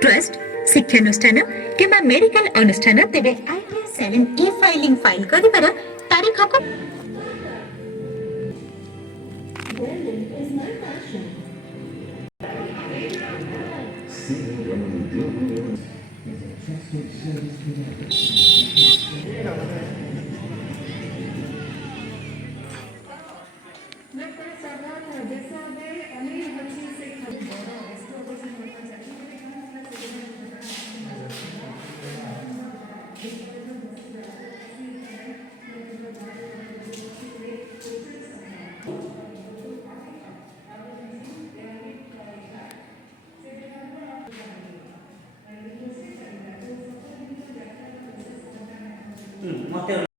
trust शिक्षानुष्ठान किंबा medical अनुष्ठान तेबे ITS 7 ई फाइलिंग फाइल करिबार तारीख को मत